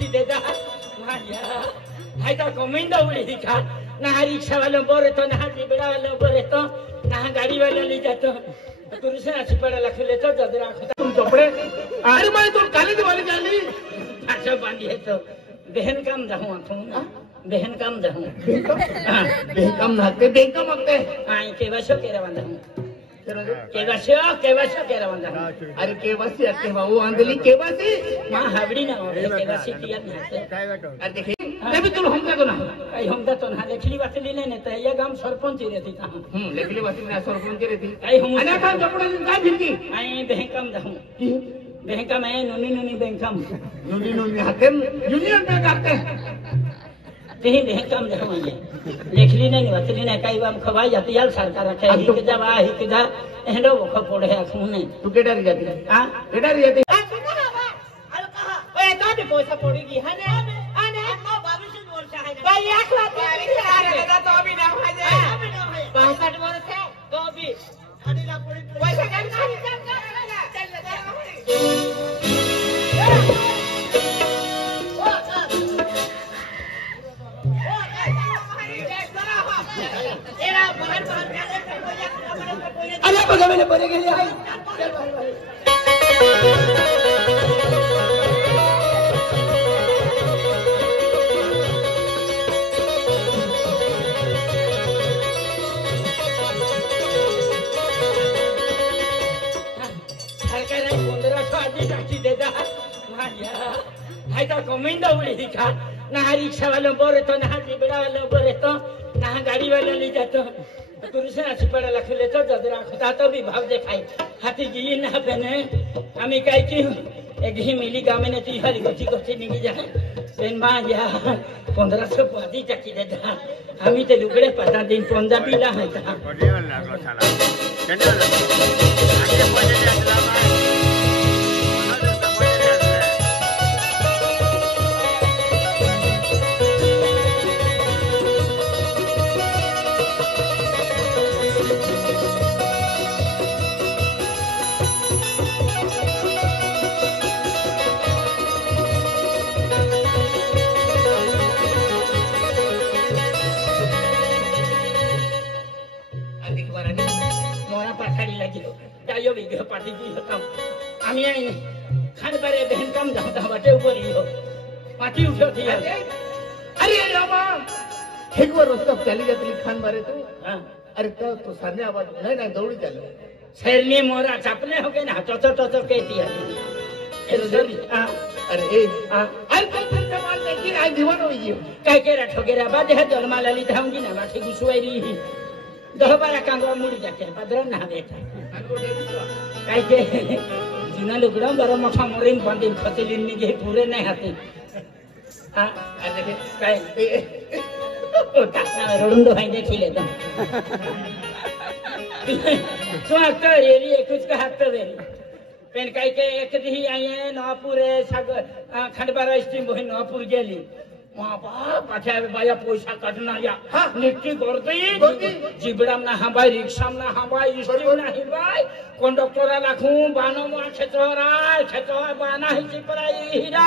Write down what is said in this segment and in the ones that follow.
चाची देता माया हाय तो कमेंदा उड़ी दिखा ना रिक्शा वालों बोरे तो ना जिबड़ा वालों बोरे तो ना गाड़ी वालों ले जातो पुरुषन अच्छी पड़ा लखले तो जदरा तुम कपड़े अरे मैं तो काले दिवाली जानी अच्छा बांधी है तो बहन काम जाऊँ तुम बहन काम जाऊँ बहन काम नाते बहन काम आते हाँ केवाशो केरा बांधा हूँ केवाशो केरा बांधा हूँ अरे केवासी आते बाबू आंधली केवासी माँ हावड़ी ना हो केवासी किया नहीं अरे देखिए नहीं भी तुम हमका तो ना आई हमका तो ना लेखली बात लीने ने तो ये गांव सरपंच ही रहती था लेखली बात में सरपंच ही रहती आई हम अना काम कपड़ा दिन का भिड़की आई बहन काम जाऊँ बहन काम है नूनी बहन काम नूनी हाथे यूनियन में करते कहीं बहन काम जाऊँ ये लेखली नहीं बतली नहीं कई बार खवाई जाती है सरकार रखे ही के जब आ ही के जा एंडो वो खा पड़े है खूने तू केडा रही जाती हाँ केडा रही जाती ओए तो भी पैसा पड़ेगी है ना आने नो 22 वर्ष है ना भाई 1 लाख अरे तो भी ना हो जाए 65 वर्ष है तो भी अड़ी ना पड़ी पैसा कर अरे बगा मैंने परे के लिए आई चल भाई सरकार 1500 आदि टाकी देता माया हाय तो कमेंदा उड़ी दिखा ना रिक्शा वालों बोरे तो ना जिबड़ा वालों बोरे तो ना गाड़ी वालों ले जातो पुरुषन अच्छी पड़ा लखले तो जदरा खुदा तो भी भाव देखाई हाथी जी ना पहने हमें कह की एक ही मिली गाँव में ती हरी गोची निकल जाए पेन माँ या 1500 पादी टाकी देता हमें तो लुगड़े पता दिन पंजाबी ला है था यो विग्रह पार्टी की काम आम्ही आहे खान बारे बहन काम जाता वाटे ऊपर ही हो पार्टी उठो थी अरे रामा एक बार उसका चली जाती खान बारे तो अरे तो सामने आवाज नहीं दौड़ी चलो शैलनी मोरा चापने हो गए ना चोचो कहती है अरे अरे तो मार देखी आज दीवान हो गई काय के रखो के बाद है जन्मा लली धाऊंगी ना माथे गुसुआई रही 10-12 कांगवा मुड़ी जाके पदर ना बेटा काय के जुना लुगड़ा बरो मोठा मोरिन बंदिन खतलिन नि गे पूरे नहीं हाते हां अरे काय ओ टाका रोडंडो भाई देखी लेता तो आता रेली कुछ का हाथ पे पेन काय के एक दी आई है नवापुर साग खंडबारा स्ट्रीम बोही नवापुर गेली वहाँ बाप अच्छा बाया पैसा काटना या नित्य करते जिबड़ाम ना हम भाई रिक्शाम ना हम भाई स्ट्रीम ना ही भाई कंडक्टरा लाखूं बानो मा क्षेत्र बाना ही चिपराई हीरा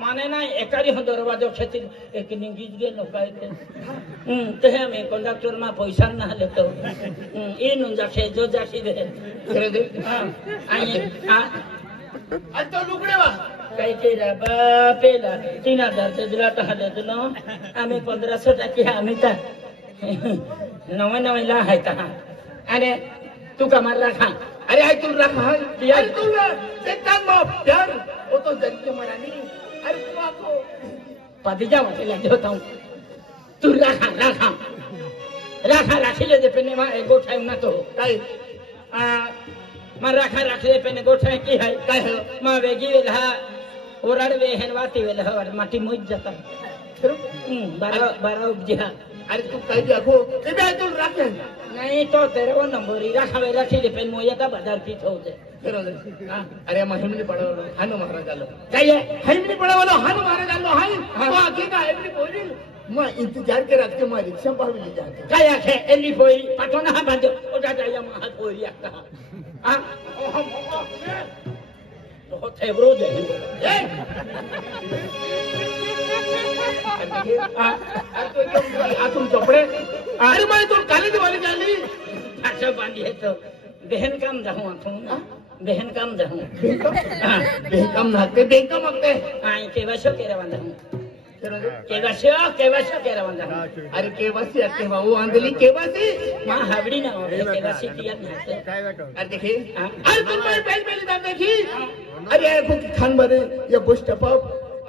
माने ना एकारी हो दरवाजो खेती एक निंगीज गे नोकाय के ते हमें कंडक्टर मा पैसा ना लेतो ए नुंजा के जो जासी दे करे दे हां आई हां आज तो लुगड़े वा काही के रा बापेला 3000 ते दिला ता देतो ना आम्ही 1500 टाकी आम्ही ता नवा ला है ता अरे तू कमाल रखा अरे आई तू रखा यार तू ते तंग प्यार वो तो जल्दी मरानी अरे तू आपको पतिजा मत ले देता हूं तू रखा राखी ले दे पेने मा एगो टाइम ना तो काय मा राखा ले पेने गोठा की है काय मा वेगी वेला ओराडवे हेनवाती वेला हवर माटी मुज जाता बारा उपजिहा अरे तू काय जागो ते बे तू राखे नहीं तो तेरे वो नंबर ही राखी ले पेन मोया का बाजार की होते अरे महिमनी पड़ो हानो महाराज आलो काय महिमनी पड़ो वाला हानो महाराज आलो हाय तो आके का एवरी बोली मैं इंतजार के रात के मैं रिक्शा पर ले जाके काय है एली बोई पटोना बांधो ओटा जाया महा बोई आता हां बहुत है ब्रो दे तुम चोपड़े अरे मैं तुम काली दिवाली जाली अच्छा बांधी है तो बहन काम जाऊँ तुम बहन काम जाऊँ बेहकम नाते बेहकम अगते आई केवाशो केरा बांधा हूँ केवाशो केरा बांधा हूँ अरे केवासी आते वो आंधली केवासी माँ हावड़ी ना हो केवासी किया नहीं अरे देखिए अरे तुम मैं पहले दाम देखी अरे यार खान बने या बस स्टॉप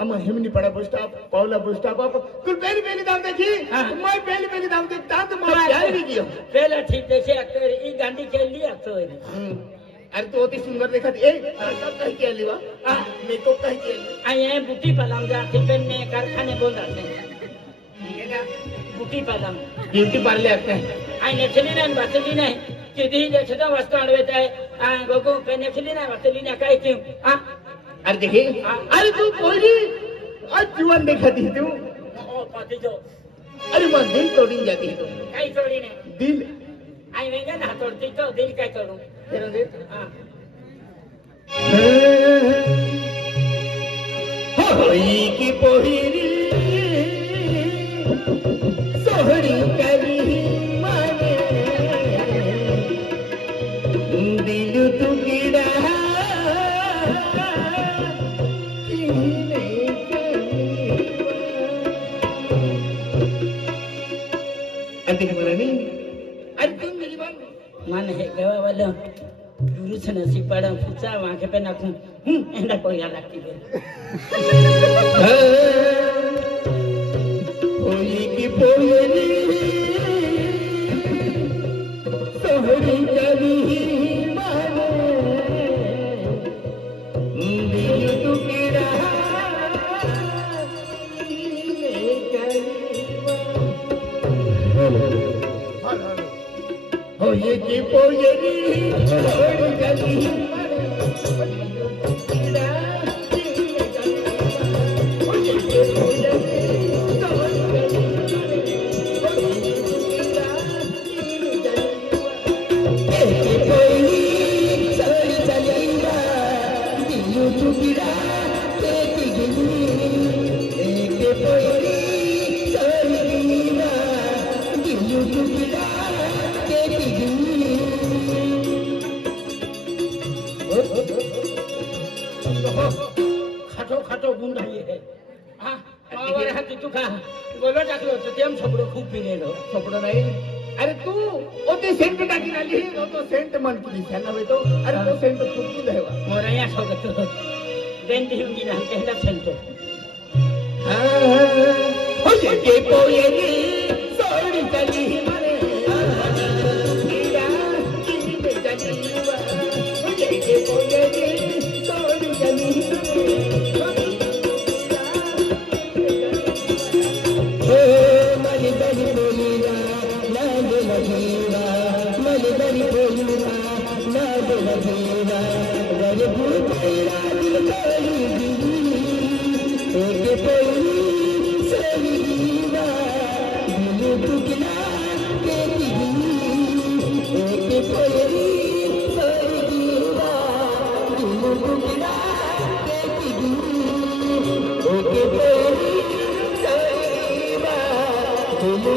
अम्मा हिमनी पड़ा बस स्टॉप पावला बस स्टॉप तुम पहले दाम देखी मैं पहले दाम देखता तो मैं प्यार भी किया पहला ठीक देखे अक्टर ई गांधी के लिए अक्टर अरे तो अति सुंदर देखा ए कब कह के लिवा मेकअप कह के आई है बूटी पलाम जा टिफिन में कारखाने बोल जाते हैं बूटी पलाम ब्यूटी पार्लर आते हैं आई नेचली ना बचली नहीं किदी देखता वस्तु अड़वेता है आ गोगो पे नेचली ना बचली ना काहे क्यों आ अरे देखिए अरे तू कोई आज जीवन देखा दी तू ओ पाती जो अरे मैं दिल तोड़ी जाती है तू काई तोड़ी ने दिल आई वेगा ना तोड़ती तो दिल काई तोड़ू तेरा दिल हां होई की पोहिरी सोहरी करी माने दिल तू कीड़ा मन है गवा वाला पुरुष नसीब पड़ा फुचा आंखें पे नाखूं एंडा कोई लगती है होई की पोयरी सोहरी करी माने दिल तू कीड़ा होई की पोयरी सोहरी करी खाटो खाटो गुंडा ये है हां पावर हाती तू खा बोलो टाकलो तो तेम छोकड़ो खूब पिनेलो छोकड़ो नाही अरे तू ओते सेंट टाकी नाली तो सेंट मन की दिशा नव्हे तो अरे तो सेंट खूप देवा मोरा या सोगत बेंदी हुंगी ना कहला सेंटो होय के पोयरी सोडी चली मारे कीड़ा किसी पे चलीवा होय के पोयरी सोडी चली ओ मली बली बोलीरा लाग लगीरा मली बली बोलीरा लाग लगीरा गर भूतेरा दिल तोड़ी दी के पोयरी सोडी कीरा दिल टुकड़ा के दी के पोयरी सोडी कीरा दिल टुकड़ा के दी के पोयरी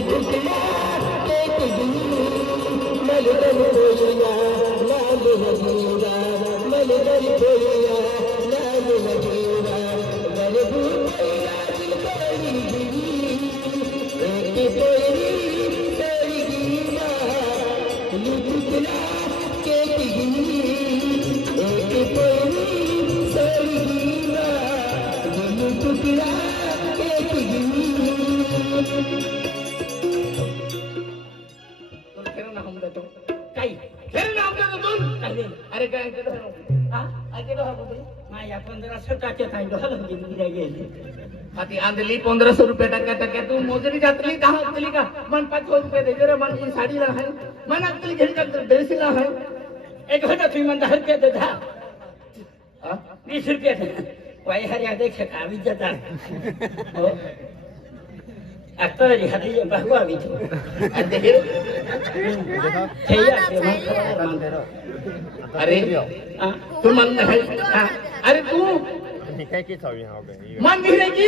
टुकड़ा एक मलदन बोलिया लाल लगेगा मलदन बोलिया लाल लगेगा गल भूतेरा दिल करी एक पोरी सरीगा दिल टुकड़ा के एक पोरी सरीगा दिल टुकड़ा अरे काय माया 1500 टाके थाई डोल गिरी गेली हाती आंधली 1500 रुपये टक्या तू मोजरी जातली कहा असली का मन 500 रुपये दे जरा मन की साडी ला है मन असली घेरी का ड्रेस ला है एक घंटा तुम्ही मन 10 रुपये दे धा 20 रुपये दे वाई हरिया देख का भी जाता हो अक्तर हदी बहुआ भी तो देखिए थैया के मन अरे तू मन है अरे तू काय की चावी हा बे मन भिरेगी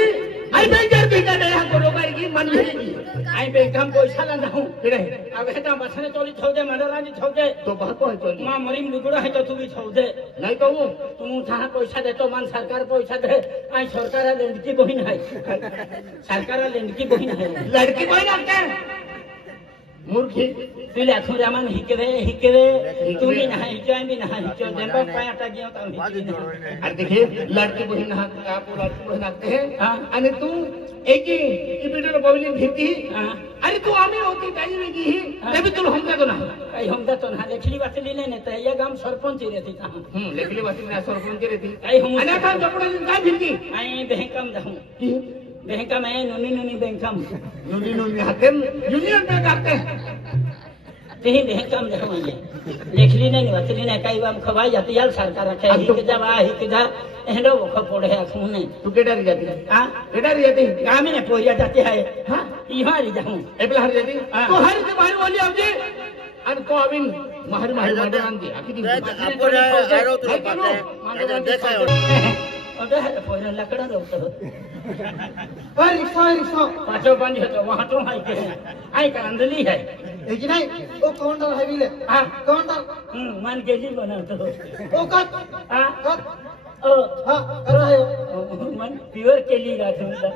आई बेंकर भिका दे हा को करेगी मन भिरेगी आई बेकम पैसा ला जाऊं केडे अब हेता बसने चोली थौदे मनोरानी थौदे तो बाको है चोली मां मरीम लुगड़ा है तो तू भी थौदे नहीं तो वो तू जहाँ पैसा दे तो मान सरकार पैसा दे आई सरकार लड़की बहिन है सरकार लड़की बहिन है लड़की कोई लगता है मूर्खी तुले खुरा मन हिकवे तू भी ना हिचो भी ना हिचो देबा पायाटा गियो तो अरे देखिए लड़की बहन आप लड़की बहन आते हैं हाँ। आणि तू एक ही वीडियो बवली भीती हां अरे तू आम्ही होती काही वेगळी ही तभी तुला हमका तो ना काही हम तो ना लेखली वाचली नाही तर या गाम सरपंच रहती कहां लेखली वासी में सरपंच रहती काही हम आणि आता कपडा काय भीती आई बहकम जाऊं बहकम है नुनी बहकम नुनी नुनी हाते यूनियन बैंक आते हैं तेही बहकम जाऊं ये लेखली नाही वाचली नाही काही वाम खवाई जाती यार सरकार रखे हिक जा एंडो वो पड़े खूने तू केडारी जाती हां केडारी जाती गामी ने पोरिया जाती है हां इहारी जाऊं एपला हर जाती हाँ। तो हर के बाहर वाली आवजे आणि तो अविन मारी मारी आणते किती आपण आरो तुला पाते देखाय अरे है पोरिया लकड़ा रोतो रिक्शा पाछो बंद होतो वहां तो हाई के आई करंदली है एक नाही ओ कौन दर है बिले हां कौन दर मन गेली बनातो ओ कत हां कत ओ हां कर है मन प्योर केली राखूंगा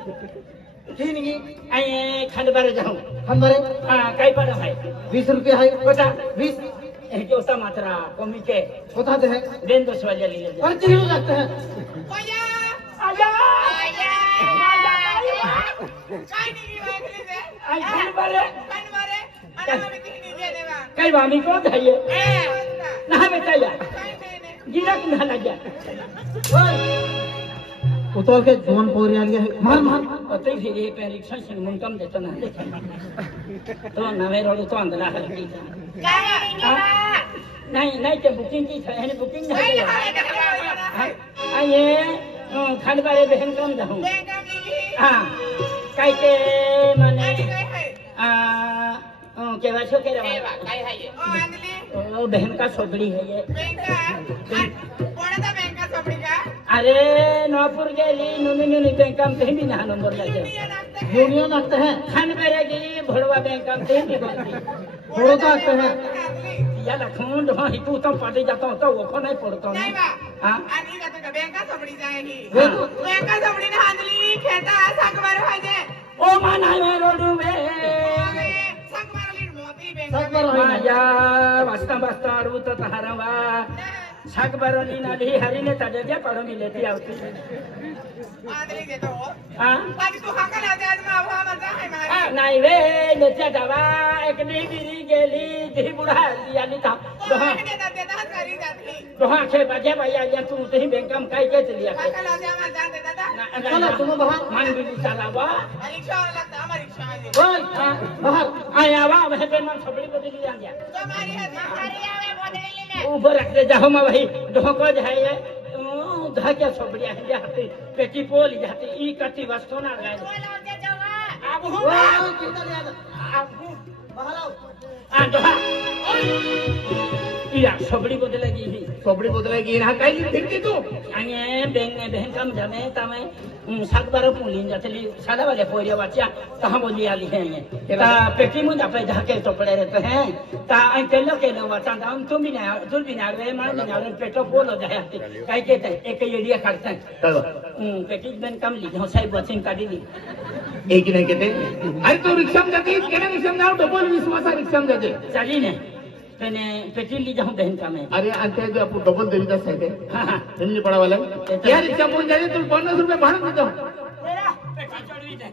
ठीक नहीं आई खंडबार जाऊं हमारे हां काय पड़ा है 20 रुपए है बता 20 जो सा मात्रा कमी के बताते हैं देन 10 वाले ले जा और तीनों जाते हैं आजा काय निघी वागली ते आई खंडबार पण मारे आणि आम्ही तिकडे गेले बा काय वामी को धाये ए ना बेटाया काय नाही गिरक ना लगा उतोल के जोन पोरी आ गया मार मार अतई फिर ये परीक्षा से मुनकम देता ना तो नवे रोड तो अंदला है काय निघी नहीं नहीं ते बुकिंग की है बुकिंग नहीं है आये खंडबारे बहन कम जाऊं बेंगम निघी हां काय के माने आणि काय आहे केवा छो के ए बा काय आहे ओ आणली ओ बहन का छोकरी है ये बेंका कोणाचा बेंका सोपडी का अरे नौपुर गेली नुनी बैंकम कहीं भी ना नंबर लगे यूनियन आते हैं खंडबारे की भड़वा बैंकम कहीं भी भड़ो तो आते हैं या लखूंड हाँ हितू तो पढ़े जाता हूँ तो वो को नहीं पढ़ता नाही ना बा हाँ आणि जातो का बेंका सोपडी जायली हाँ। बेंका सोपडीने हांदली खेता साकबार व्हायचे ओ माना में रोडू में साकबारली मोती बेंका साकबार होय ना. माया वास्ता अड़ू तो तहारवा साकबारली ना ली हरी ने तड़े जा पढ़ो मिले थी आवती आदरी देतो हाँ बाकी तू हाका लावते आज मा भावा मजा आहे मारी नहीं वे लेचा दवा एक गिरी गेली धी बुढ़ा लिया ली था देता करी जाती दोहा के बजे भैया या तू तही बैंकम काई के चलिया हाका लावते आम्हाला जाते दादा चला तुम बाहर मान भी चला वा रिक्षा लागतं आम्हाला रिक्षा आहे ओए बाहर आया वा वह पे मन छबड़ी बदली आ गया तो मारी है मारी आवे बदलली ने ऊपर रख दे जाओ मैं भाई ढोको जाए ये धाक्या छबड़ी है जाती पेटी पोल जाती ई कटी वस्तु ना गए बोलावते जवा अब ओए कितना ले आ अब बाहर आओ आ दोहा या छबड़ी बदलेगी ही सोपडी बदलायची ना काय फिरती तू आणि बहन कम जमे तमे सातबार पुलिन जातली सादा वाले पोरिया बच्चा कहां बोली आली है ये ता पेटी मुंडा पे ढके तो पड़े रहते हैं ता अंकल के लो बता हम तुम भी ना रे मां भी ना रे पेटो बोलो जाए काय के एक एरिया काटते हैं पेटी बन कम ली हो साहेब वचिन काटी दी एक नाही केते अरे तू रिक्षाम जाते केना रिक्षाम जाऊ डबल विश्वासा रिक्षाम जाते चली ने तने पेटी ली जाऊं बहन का मैं अरे अंते जो आपण डबल देवीचा साइड आहे हां हां हिमनी पडावाला या रिक्षा कोण जाते तू 50 रुपये भाडं देतो तेरा पेटी चढ़वी दे